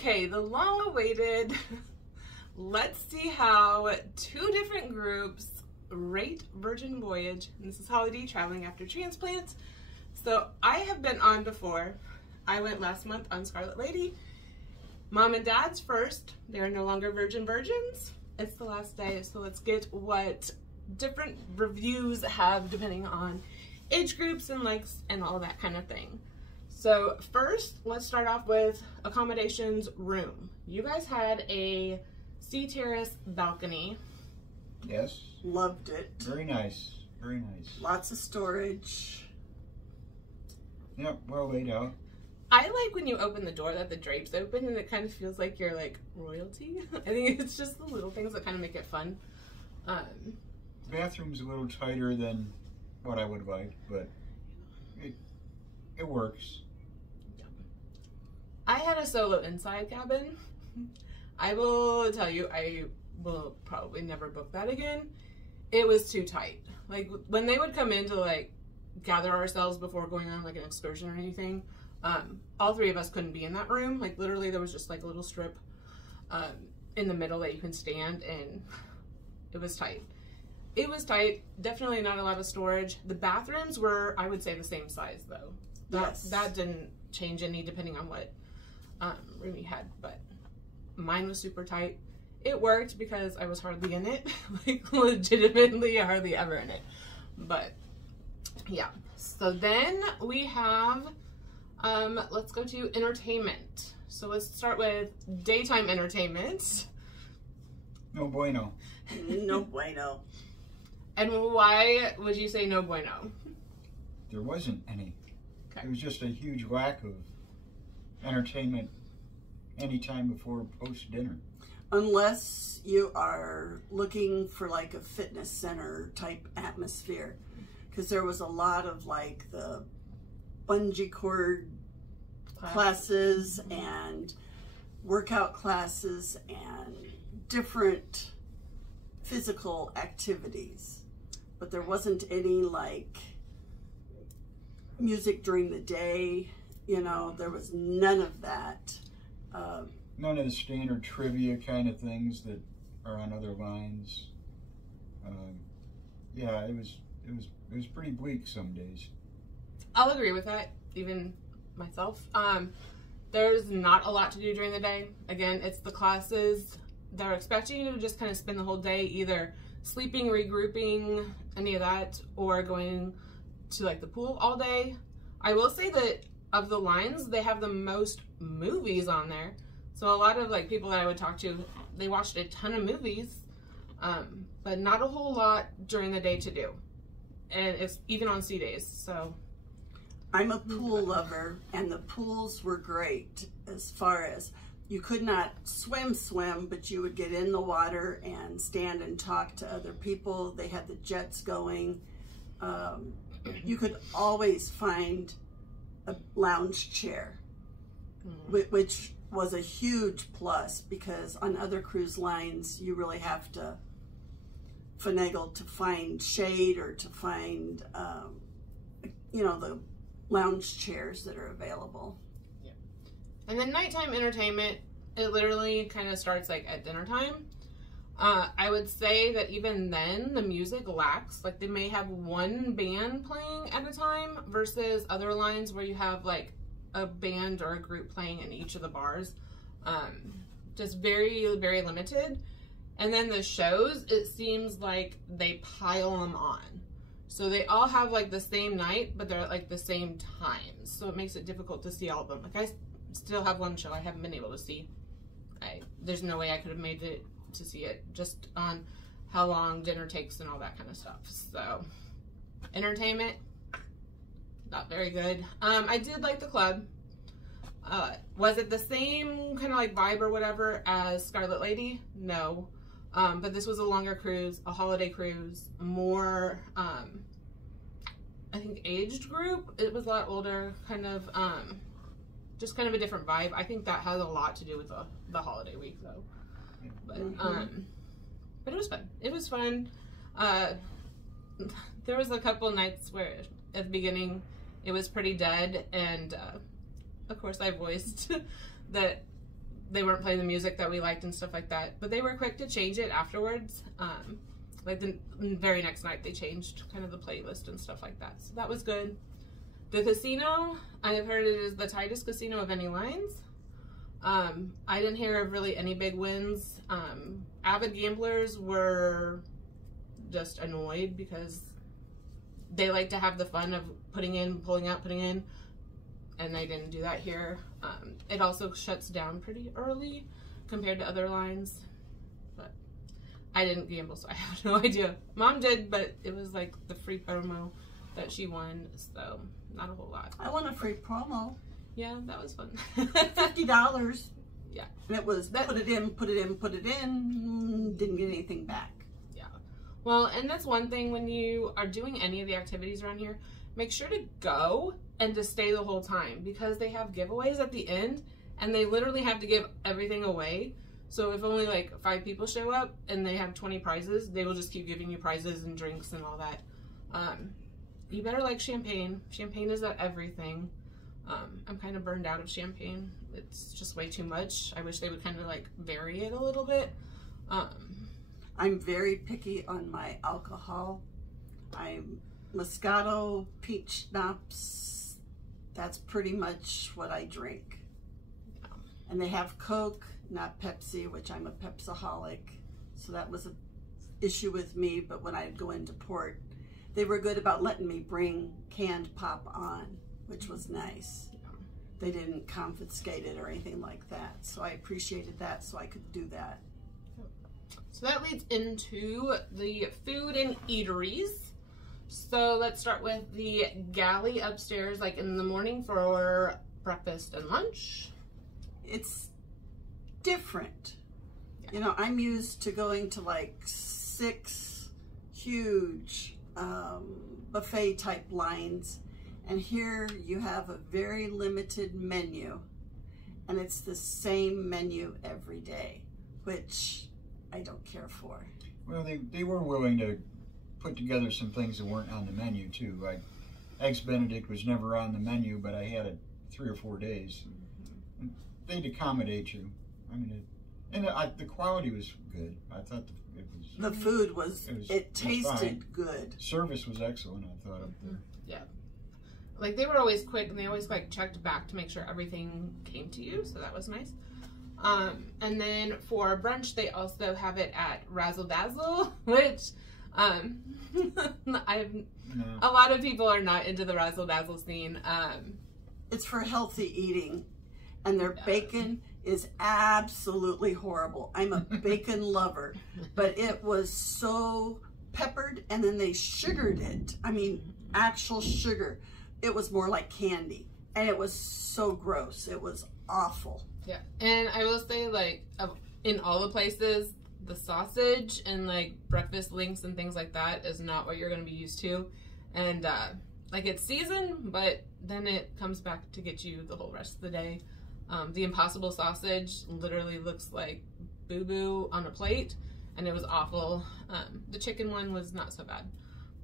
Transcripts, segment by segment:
Okay, the long-awaited, let's see how two different groups rate Virgin Voyage. And this is Holiday traveling after transplant. So I have been on before. I went last month on Scarlet Lady. Mom and Dad's first. They are no longer virgins. It's the last day, so let's get what different reviews have depending on age groups and likes and all that kind of thing. So first, let's start off with accommodations room. You guys had a sea terrace balcony. Yes. Loved it. Very nice. Very nice. Lots of storage. Yep, well laid out. I like when you open the door that the drapes open and it kind of feels like you're like royalty. I think it's just the little things that kind of make it fun. The bathroom's a little tighter than what I would like, but it works. I had a solo inside cabin. I will tell you, I will probably never book that again. It was too tight. Like when they would come in to like gather ourselves before going on like an excursion or anything, all three of us couldn't be in that room. Like literally there was just like a little strip in the middle that you can stand, and it was tight. It was tight. Definitely not a lot of storage. The bathrooms were, I would say, the same size though. That didn't change any depending on what room you had, but mine was super tight. It worked because I was hardly in it, like legitimately hardly ever in it. But yeah, so then we have, let's go to entertainment. So let's start with daytime entertainment. No bueno. No bueno. And why would you say no bueno? There wasn't any. Okay. There was just a huge lack of entertainment anytime before post dinner. Unless you are looking for like a fitness center type atmosphere, because there was a lot of like the bungee cord classes and workout classes and different physical activities, but there wasn't any like music during the day. You know, there was none of that. None of the standard trivia kind of things that are on other lines. Yeah, it was pretty bleak some days. I'll agree with that, even myself. There's not a lot to do during the day. Again, it's the classes. They're expecting you to just kind of spend the whole day either sleeping, regrouping, any of that, or going to like the pool all day. I will say that of the lines, they have the most movies on there. So a lot of like people that I would talk to, they watched a ton of movies, but not a whole lot during the day to do. And it's even on sea days, so. I'm a pool lover, and the pools were great as far as you could not swim, but you would get in the water and stand and talk to other people. They had the jets going. You could always find a lounge chair, which was a huge plus, because on other cruise lines, you really have to finagle to find shade or to find, you know, the lounge chairs that are available. Yeah. And then nighttime entertainment, it literally kind of starts like at dinner time. I would say that even then the music lacks. Like they may have one band playing at a time versus other lines where you have like a band or a group playing in each of the bars. Just very, very limited. And then the shows, it seems like they pile them on. So they all have like the same night, but they're at like the same times. So it makes it difficult to see all of them. Like I still have one show I haven't been able to see. There's no way I could have made it to see it just on how long dinner takes and all that kind of stuff. So entertainment, not very good. I did like the club. Was it the same kind of like vibe or whatever as Scarlet Lady? No. But this was a longer cruise, a holiday cruise, more, I think aged group. It was a lot older, kind of, just kind of a different vibe. I think that has a lot to do with the holiday week though. But it was fun. It was fun. There was a couple nights where at the beginning it was pretty dead, and of course I voiced that they weren't playing the music that we liked and stuff like that. But they were quick to change it afterwards. Like the very next night, they changed kind of the playlist and stuff like that. So that was good. The casino, I've heard it is the tightest casino of any lines. I didn't hear of really any big wins. Avid gamblers were just annoyed because they like to have the fun of putting in, pulling out, putting in, and they didn't do that here. It also shuts down pretty early compared to other lines, but I didn't gamble, so I have no idea. Mom did, but it was like the free promo that she won, so not a whole lot. I won a free promo. Yeah, that was fun. $50. Yeah. And it was put it in, put it in, put it in, didn't get anything back. Yeah. Well, and that's one thing when you are doing any of the activities around here, make sure to go and to stay the whole time because they have giveaways at the end and they literally have to give everything away. So if only like 5 people show up and they have 20 prizes, they will just keep giving you prizes and drinks and all that. You better like champagne. Champagne is at everything. I'm kind of burned out of champagne. It's just way too much. I wish they would kind of like vary it a little bit. I'm very picky on my alcohol. I'm Moscato, peach schnapps. That's pretty much what I drink. Yeah. And they have Coke, not Pepsi, which I'm a Pepsaholic. So that was an issue with me. But when I'd go into port, they were good about letting me bring canned pop on, which was nice. Yeah. They didn't confiscate it or anything like that. So I appreciated that, so I could do that. So that leads into the food and eateries. So let's start with the galley upstairs, like in the morning for breakfast and lunch. It's different. Yeah. You know, I'm used to going to like 6 huge buffet type lines, and here you have a very limited menu, and it's the same menu every day, which I don't care for. Well, they were willing to put together some things that weren't on the menu too. Like Eggs Benedict was never on the menu, but I had it 3 or 4 days. They'd accommodate you. I mean, the quality was good. I thought it was. The food was, it tasted good. Service was excellent, I thought, up there. Yeah. Like they were always quick and they always like checked back to make sure everything came to you, so that was nice. And then for brunch, they also have it at Razzle Dazzle, which a lot of people are not into the Razzle Dazzle scene. It's for healthy eating, and their bacon is absolutely horrible. I'm a bacon lover, but it was so peppered, and then they sugared it. I mean, actual sugar. It was more like candy, and it was so gross. It was awful. Yeah, and I will say, like, in all the places, the sausage and, like, breakfast links and things like that is not what you're going to be used to. And, like, it's seasoned, but then it comes back to get you the whole rest of the day. The Impossible sausage literally looks like boo-boo on a plate, and it was awful. The chicken one was not so bad.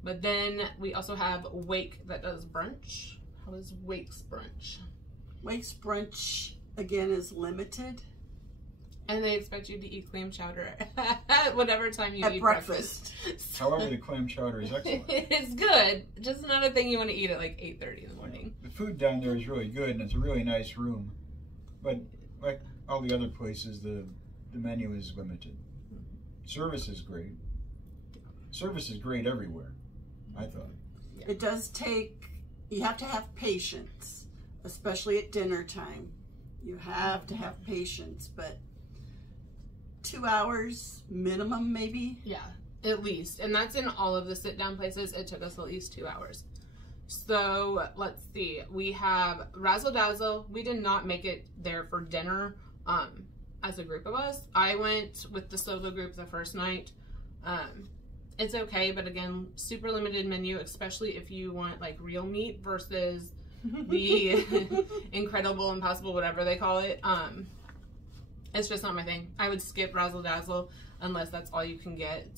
But then we also have Wake that does brunch. How is Wake's brunch? Wake's brunch, again, is limited. And they expect you to eat clam chowder at whatever time you eat breakfast. However, the clam chowder is excellent. It's good. Just not a thing you want to eat at like 8:30 in the morning. The food down there is really good, and it's a really nice room. But like all the other places, the menu is limited. Service is great. Service is great everywhere, I thought. Yeah. It does take, you have to have patience, especially at dinner time. You have to have patience, but 2 hours minimum, maybe. Yeah, at least. And that's in all of the sit-down places. It took us at least 2 hours. So let's see. We have Razzle Dazzle. We did not make it there for dinner as a group of us. I went with the solo group the first night. It's okay, but again, super limited menu, especially if you want like real meat versus the Incredible, Impossible, whatever they call it. It's just not my thing. I would skip Razzle Dazzle unless that's all you can get.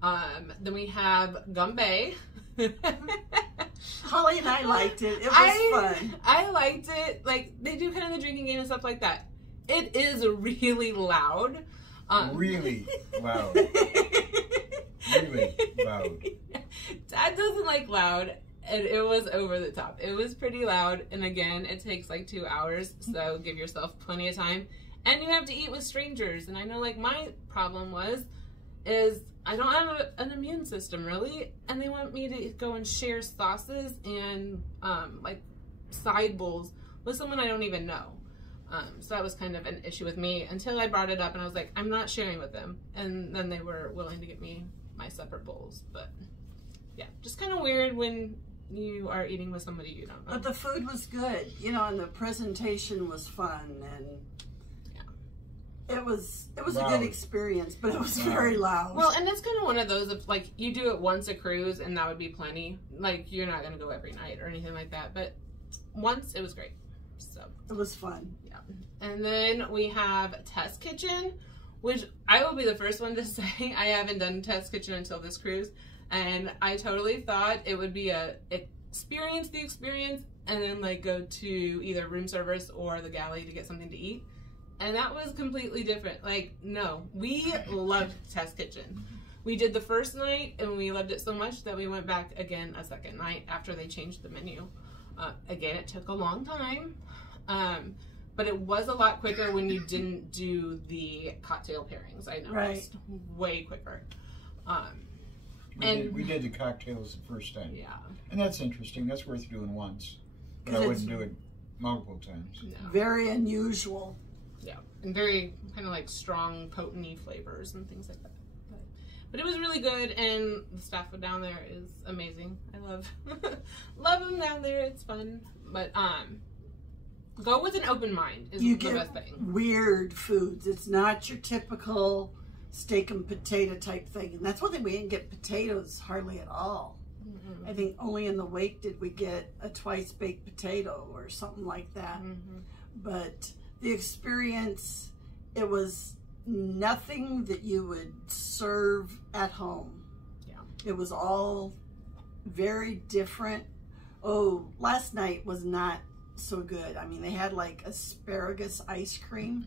Then we have Gumby. Holly and I liked it. It was fun. I liked it. Like, they do kind of the drinking game and stuff like that. it is really loud. Really loud. Really loud. Dad doesn't like loud, and it was over the top. It was pretty loud, and again, it takes like 2 hours, so give yourself plenty of time. And you have to eat with strangers, and I know like my problem is I don't have an immune system really, and they want me to go and share sauces and like side bowls with someone I don't even know. So that was kind of an issue with me until I brought it up and I was like, I'm not sharing with them. And then they were willing to get me my separate bowls. But yeah, just kind of weird when you are eating with somebody you don't know. But the food was good, you know, and the presentation was fun, and it was a good experience, but it was very loud. Well, and that's kind of one of those of like, you do it once a cruise and that would be plenty. Like, you're not going to go every night or anything like that. But once, it was great. So it was fun. Yeah. And then we have Test Kitchen, which I will be the first one to say I haven't done Test Kitchen until this cruise. And I totally thought it would be experience the experience and then like go to either room service or the galley to get something to eat. And that was completely different. Like, no, we loved Test Kitchen. We did the first night and we loved it so much that we went back again a second night after they changed the menu. Again, it took a long time, but it was a lot quicker when you didn't do the cocktail pairings. I noticed way quicker. We did the cocktails the first time. Yeah. And that's interesting. That's worth doing once. But I wouldn't do it multiple times. No. Very unusual. Yeah. And very kind of like strong, potent flavors and things like that. But it was really good, and the staff down there is amazing. I love them down there. It's fun. But go with an open mind is the best thing. Weird foods. It's not your typical steak and potato type thing. And that's one thing, we didn't get potatoes hardly at all. I think only in the wake did we get a twice baked potato or something like that. But the experience, it was nothing that you would serve at home. Yeah. It was all very different. Oh, last night was not so good. I mean, they had like asparagus ice cream.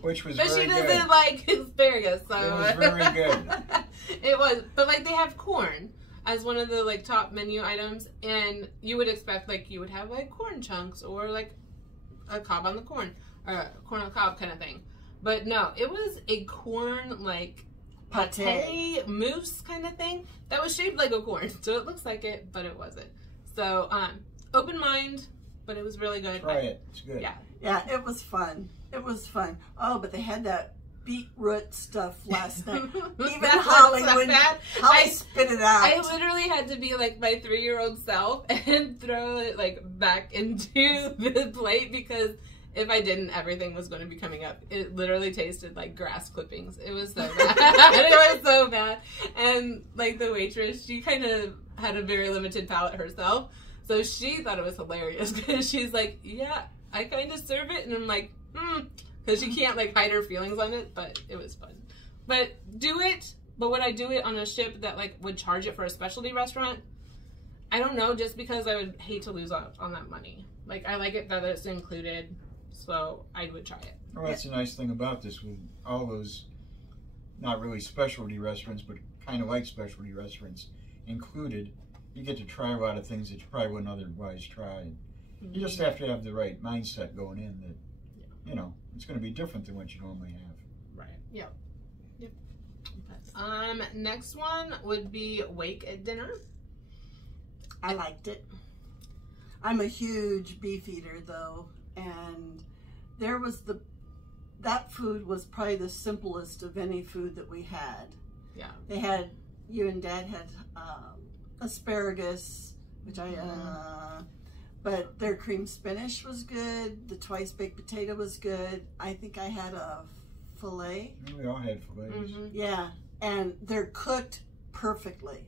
Which was but very good. But she doesn't like asparagus, so. It was very good. It was. But like they have corn as one of the like top menu items, and you would expect like you would have like corn chunks or like a cob on the corn, or corn on the cob kind of thing. But no, it was a corn, like, pate mousse kind of thing that was shaped like a corn. So it looks like it, but it wasn't. So, open mind, but it was really good. Try it. It's good. Yeah. Yeah, it was fun. It was fun. Oh, but they had that beetroot stuff last night. Even Holly, Holly spit it out. I literally had to be like my 3-year-old self and throw it like back into the plate because if I didn't, everything was going to be coming up. It literally tasted like grass clippings. It was so bad. It was so bad. And like the waitress, she kind of had a very limited palate herself. So she thought it was hilarious because she's like, yeah, I kind of serve it. And I'm like, because she can't like hide her feelings on it, but it was fun. But do it. But would I do it on a ship that like would charge it for a specialty restaurant? I don't know, just because I would hate to lose out on that money. Like, I like it that it's included. So I would try it. Well, that's the nice thing about this, with all those, not really specialty restaurants, but kind of like specialty restaurants included, you get to try a lot of things that you probably wouldn't otherwise try. You just have to have the right mindset going in that, you know, it's going to be different than what you normally have. Right. Yep. Yep. Next one would be Wake at Dinner. I liked it. I'm a huge beef eater though, and there was that food was probably the simplest of any food that we had. Yeah. They had, you and Dad had asparagus, which but their cream spinach was good. The twice baked potato was good. I think I had a filet. We all had fillets. Yeah, and they're cooked perfectly.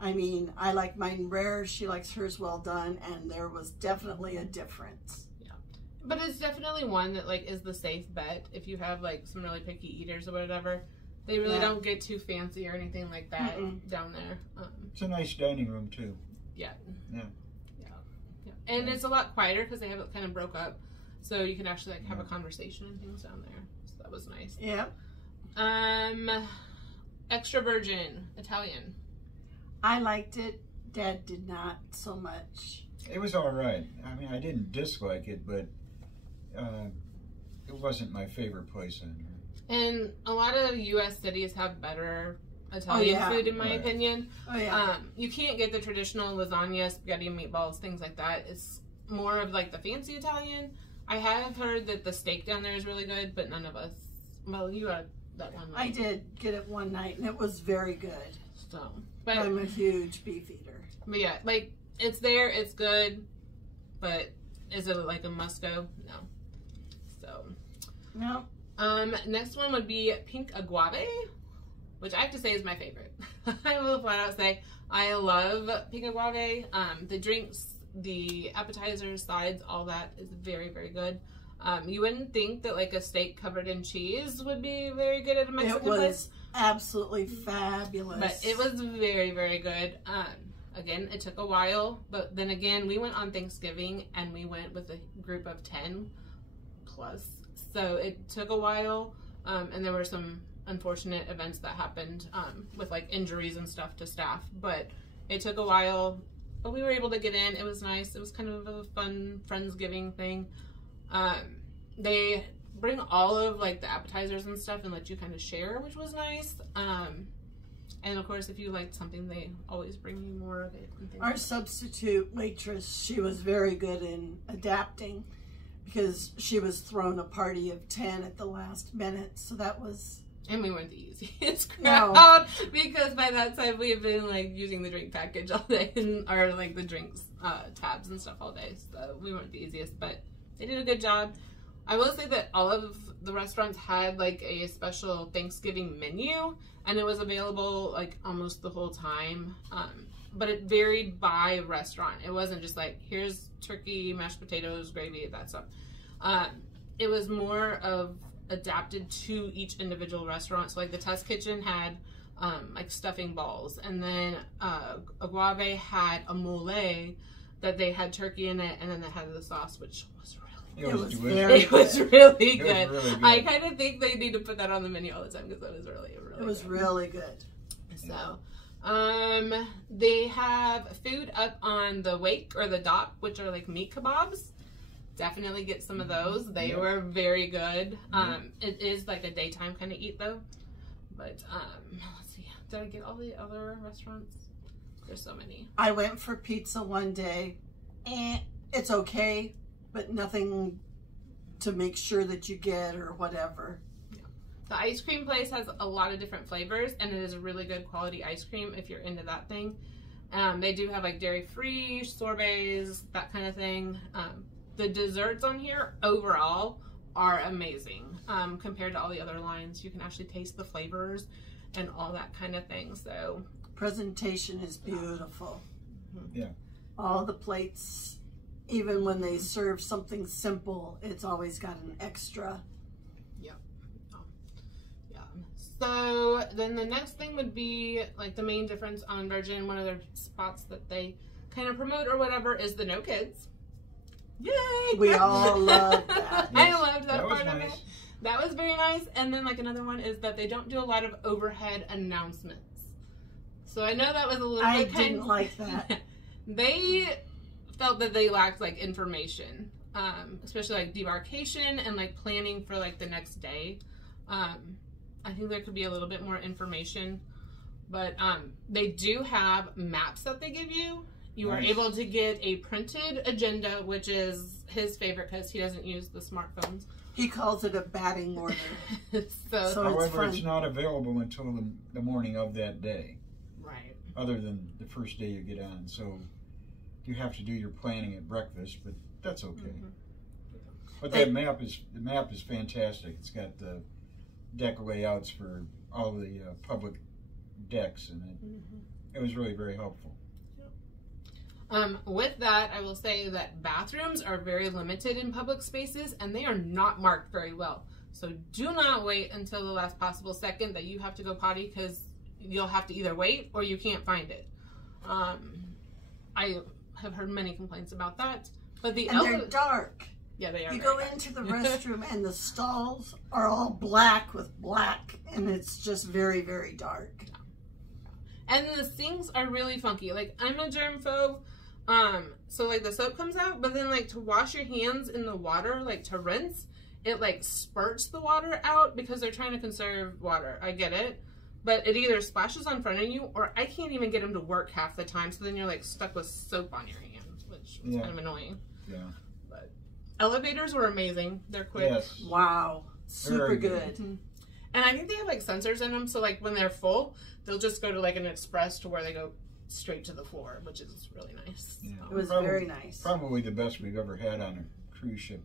I mean, I like mine rare, she likes hers well done, and there was definitely a difference. Yeah. But it's definitely one that, like, is the safe bet if you have, like, some really picky eaters or whatever. They really don't get too fancy or anything like that down there. It's a nice dining room, too. Yeah. Yeah. And it's a lot quieter because they have it kind of broke up. so you can actually like have a conversation and things down there. So that was nice. Yeah. Extra virgin Italian. I liked it. Dad did not so much. It was all right. I mean, I didn't dislike it, but it wasn't my favorite place on here. And a lot of U.S. cities have better Italian food, in my opinion. Oh, yeah. You can't get the traditional lasagna, spaghetti, meatballs, things like that. It's more of like the fancy Italian. I have heard that the steak down there is really good, but none of us. Well, you had that one. I did get it one night, and it was very good. So, but I'm a huge beef eater. But yeah, like it's there, it's good, but is it like a must go? No. So. No. Next one would be pink agave, which I have to say is my favorite. I will flat out say I love pink agave. The drinks, the appetizers, sides, all that is very, very good. You wouldn't think that like a steak covered in cheese would be very good at a Mexican place. It was absolutely fabulous. But it was very, very good. Again, it took a while, but then again, we went on Thanksgiving and we went with a group of 10 plus. So it took a while, and there were some unfortunate events that happened with like injuries and stuff to staff, but it took a while, but we were able to get in. It was nice. It was kind of a fun Friendsgiving thing. They bring all of like the appetizers and stuff and let you kind of share, which was nice. And of course, if you liked something, they always bring you more of it. And things Our like substitute waitress, she was very good in adapting because she was thrown a party of 10 at the last minute. So that was... And we weren't the easiest crowd because by that time we had been like using the drink package all day and or like the drinks tabs and stuff all day. So we weren't the easiest, but they did a good job. I will say that all of the restaurants had like a special Thanksgiving menu and it was available like almost the whole time. But it varied by restaurant. It wasn't just like, here's turkey, mashed potatoes, gravy, that stuff. It was more of adapted to each individual restaurant. So like the Test Kitchen had like stuffing balls, and then Agave had a mole that they had turkey in it, and then they had the sauce, which was It was really good. I kind of think they need to put that on the menu all the time because that was really really good. So, they have food up on the wake or the dock, which are like meat kebabs. Definitely get some of those. They were very good. It is like a daytime kind of eat though. But let's see. Did I get all the other restaurants? There's so many. I went for pizza one day. It's okay, but nothing to make sure that you get or whatever. The ice cream place has a lot of different flavors, and it is a really good quality ice cream if you're into that thing. They do have like dairy-free, sorbets, that kind of thing. The desserts on here overall are amazing compared to all the other lines. You can actually taste the flavors and all that kind of thing. So presentation is beautiful. Yeah. All the plates, even when they serve something simple, it's always got an extra. So then the next thing would be like the main difference on Virgin. One of their spots that they kind of promote or whatever is the no kids. Yay! We all love that. I loved that part of it. That was very nice. And then like another one is that they don't do a lot of overhead announcements. So I know that was a little bit I didn't like that. They felt that they lacked like information, especially like debarkation and like planning for like the next day. I think there could be a little bit more information, but they do have maps that they give you. You are able to get a printed agenda, which is his favorite because he doesn't use the smartphones. He calls it a batting order. However, it's not available until the morning of that day. Right. Other than the first day you get on. So you have to do your planning at breakfast, but that's okay. But that map is fantastic. It's got the deck layouts for all the public decks, and it was really very helpful. With that, I will say that bathrooms are very limited in public spaces, and they are not marked very well. So do not wait until the last possible second that you have to go potty, because you'll have to either wait or you can't find it. I have heard many complaints about that. But they're dark. Yeah, they are. You go into the restroom and the stalls are all black with black, and it's just very, very dark. And the sinks are really funky. Like, I'm a germphobe, so like the soap comes out, but then like to wash your hands in the water, like to rinse, it like spurts the water out because they're trying to conserve water. I get it. But it either splashes on front of you, or I can't even get them to work half the time, so then you're like stuck with soap on your hands, which is kind of annoying. Yeah. But elevators were amazing. They're quick. Yes. Wow. Super good. Mm-hmm. And I think they have like sensors in them, so like when they're full, they'll just go to like an express to where they go straight to the floor, which is really nice. Yeah. It was very nice. Probably the best we've ever had on a cruise ship.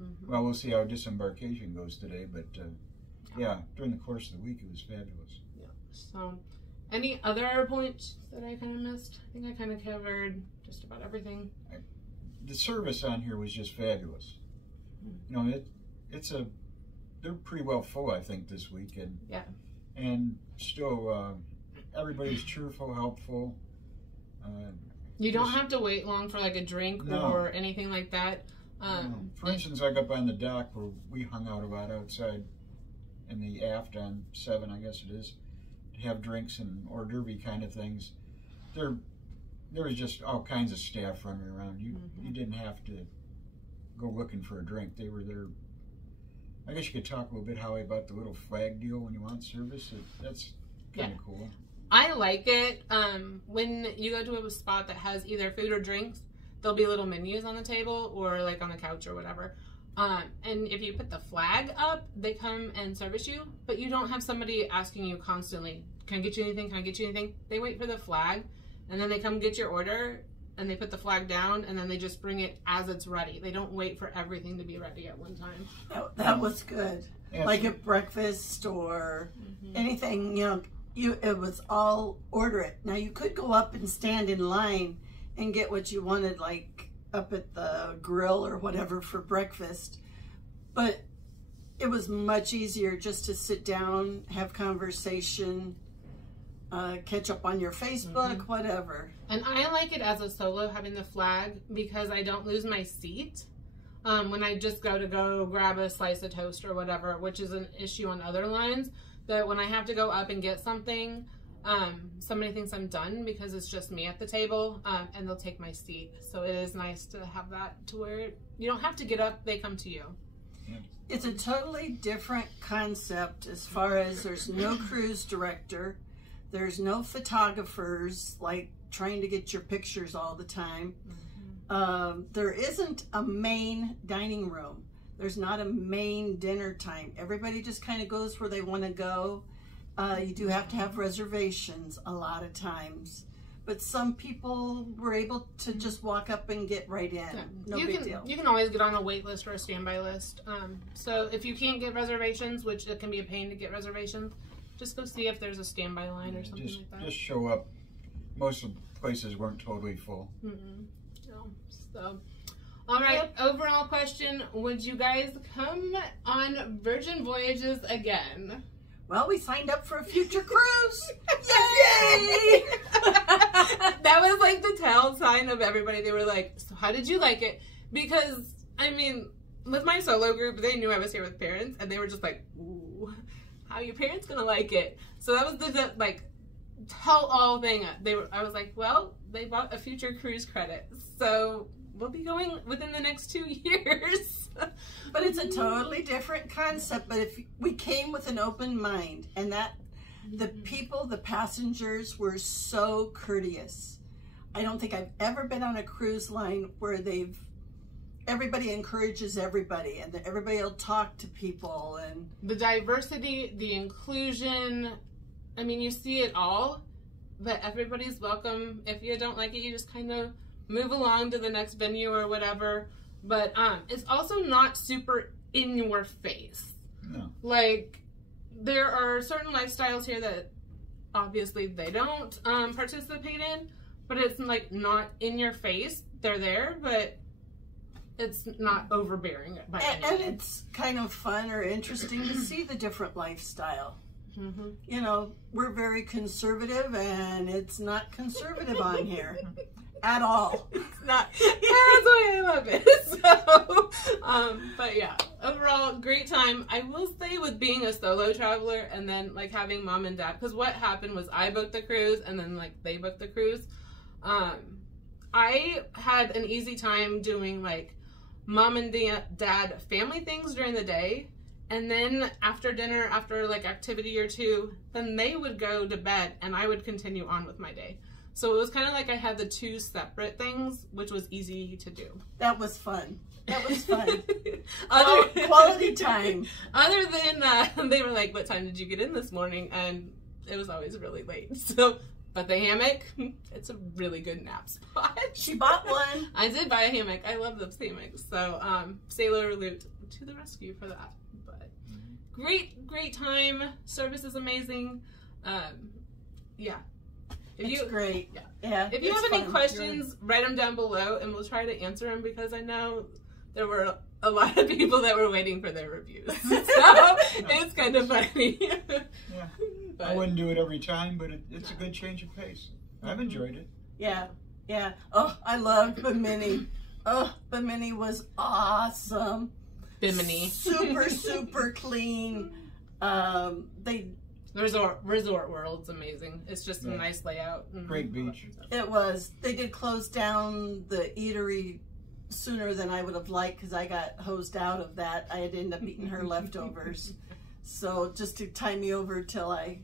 Mm-hmm. Well, we'll see how disembarkation goes today, but yeah, during the course of the week, it was fabulous. Yeah. So, any other points that I kind of missed? I think I kind of covered just about everything. The service on here was just fabulous. You know, they're pretty well full, I think, this week, and still everybody's cheerful, helpful. You don't have to wait long for like a drink or anything like that. For instance, like up on the dock where we hung out about outside in the aft on 7, I guess it is, to have drinks and hors d'oeuvre kind of things. There was just all kinds of staff running around. You didn't have to go looking for a drink. They were there. I guess you could talk a little bit, Howie, about the little flag deal when you want service. That's kind of cool. I like it. When you go to a spot that has either food or drinks, there'll be little menus on the table or like on the couch or whatever. And if you put the flag up, they come and service you, but you don't have somebody asking you constantly, can I get you anything? Can I get you anything? They wait for the flag, and then they come get your order, and they put the flag down, and then they just bring it as it's ready. They don't wait for everything to be ready at one time. That was good. Yeah, like at breakfast or anything, you know, it was all order it. Now you could go up and stand in line and get what you wanted, like up at the grill or whatever for breakfast. But it was much easier just to sit down, have conversation, catch up on your Facebook, whatever. And I like it as a solo, having the flag, because I don't lose my seat when I just go grab a slice of toast or whatever, which is an issue on other lines. That when I have to go up and get something, somebody thinks I'm done because it's just me at the table, and they'll take my seat. So it is nice to have that to where you don't have to get up, they come to you. It's a totally different concept as far as there's no cruise director, there's no photographers like trying to get your pictures all the time. There isn't a main dining room. There's not a main dinner time. Everybody just kind of goes where they want to go. You do have to have reservations a lot of times. But some people were able to just walk up and get right in. No big deal. You can always get on a wait list or a standby list. So if you can't get reservations, which it can be a pain to get reservations, just go see if there's a standby line or something like that. Just show up. Most of the places weren't totally full. So, all right. Overall question: would you guys come on Virgin Voyages again? Well, we signed up for a future cruise. Yay! That was like the tell sign of everybody. They were like, so how did you like it? Because, I mean, with my solo group, they knew I was here with parents, and they were just like, ooh, how are your parents going to like it? So that was the like, tell all thing. I was like, well, they bought a future cruise credit. So we'll be going within the next 2 years. But it's a totally different concept. But if we came with an open mind, and that the people, the passengers were so courteous. I don't think I've ever been on a cruise line where everybody encourages everybody, and everybody will talk to people, and the diversity, the inclusion. I mean, you see it all, but everybody's welcome. If you don't like it, you just kind of move along to the next venue or whatever. But it's also not super in your face. No. Like, there are certain lifestyles here that obviously they don't participate in, but it's like not in your face. They're there, but it's not overbearing by any means. And it's kind of fun or interesting to see the different lifestyle. You know, we're very conservative, and it's not conservative on here. at all. It's not. Yeah, that's why I love it. So, but yeah, overall, great time. I will say with being a solo traveler and then like having mom and dad, because what happened was I booked the cruise and then like they booked the cruise. I had an easy time doing like mom and dad family things during the day. And then after dinner, after like activity or two, then they would go to bed and I would continue on with my day. So it was kind of like I had the two separate things, which was easy to do. That was fun. That was fun. Quality time. Other than they were like, what time did you get in this morning? And it was always really late. So, but the hammock, it's a really good nap spot. She bought one. I did buy a hammock. I love those hammocks. So Sailor Loot to the rescue for that. But great time. Service is amazing. Yeah. It's great. Yeah. If you have any questions, write them down below and we'll try to answer them because I know there were a lot of people that were waiting for their reviews. So it's kind of funny. Yeah. But I wouldn't do it every time, but it's a good change of pace. I've enjoyed it. Yeah. Yeah. Oh, I loved Bimini. Oh, Bimini was awesome. Bimini. Super clean. Resort World's amazing. It's just a nice layout. Great beach. It was. They did close down the eatery sooner than I would have liked because I got hosed out of that. I had ended up eating her leftovers. So just to tie me over till I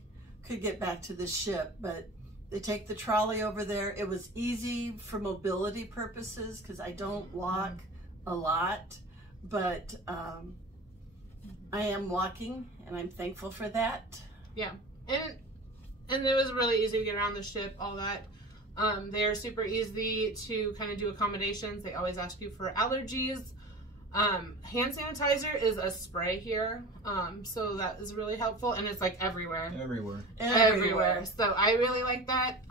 could get back to the ship. But they take the trolley over there. It was easy for mobility purposes because I don't walk a lot. But I am walking and I'm thankful for that. Yeah, and it was really easy to get around the ship, all that. They are super easy to kind of do accommodations. They always ask you for allergies. Hand sanitizer is a spray here, so that is really helpful, and it's like everywhere. Everywhere. So I really like that.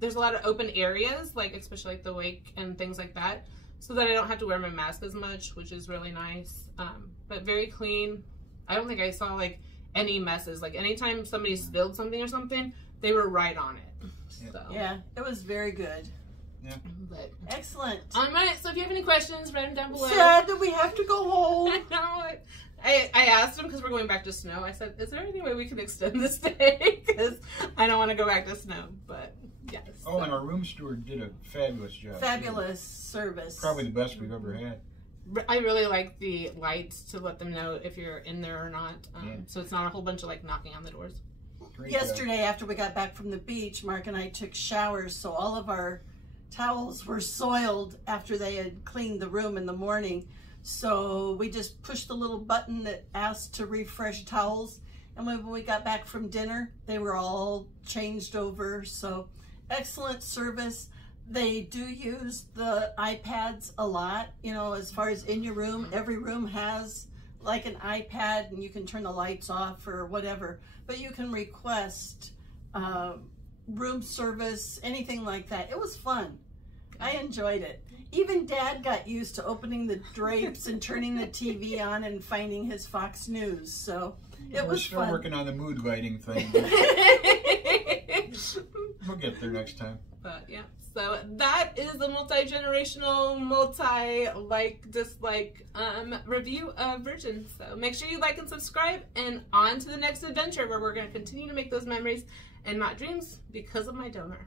There's a lot of open areas, like especially like the wake and things like that, so that I don't have to wear my mask as much, which is really nice. But very clean. I don't think I saw like any messes. Like anytime somebody spilled something or something, they were right on it. So. Yeah, it was very good. Yeah. But excellent. All right, so if you have any questions, write them down below. Sad that we have to go home. I know. I asked them because we're going back to snow. I said, is there any way we can extend this day? Because I don't want to go back to snow. But yes. Oh, and our room steward did a fabulous job. Fabulous service. Probably the best we've ever had. I really like the lights to let them know if you're in there or not. So it's not a whole bunch of like knocking on the doors. Yesterday, after we got back from the beach, Mark and I took showers, so all of our towels were soiled after they had cleaned the room in the morning. So we just pushed the little button that asked to refresh towels. And when we got back from dinner, they were all changed over. So excellent service. They do use the iPads a lot, you know, as far as in your room. Every room has like an iPad and you can turn the lights off or whatever. But you can request room service, anything like that. It was fun. I enjoyed it. Even Dad got used to opening the drapes and turning the TV on and finding his Fox News. So it was fun. We're still working on the mood lighting thing. We'll get there next time. But yeah, so that is a multi-generational, multi-like, dislike review of Virgin. So make sure you like and subscribe, and on to the next adventure where we're going to continue to make those memories and not dreams because of my donor.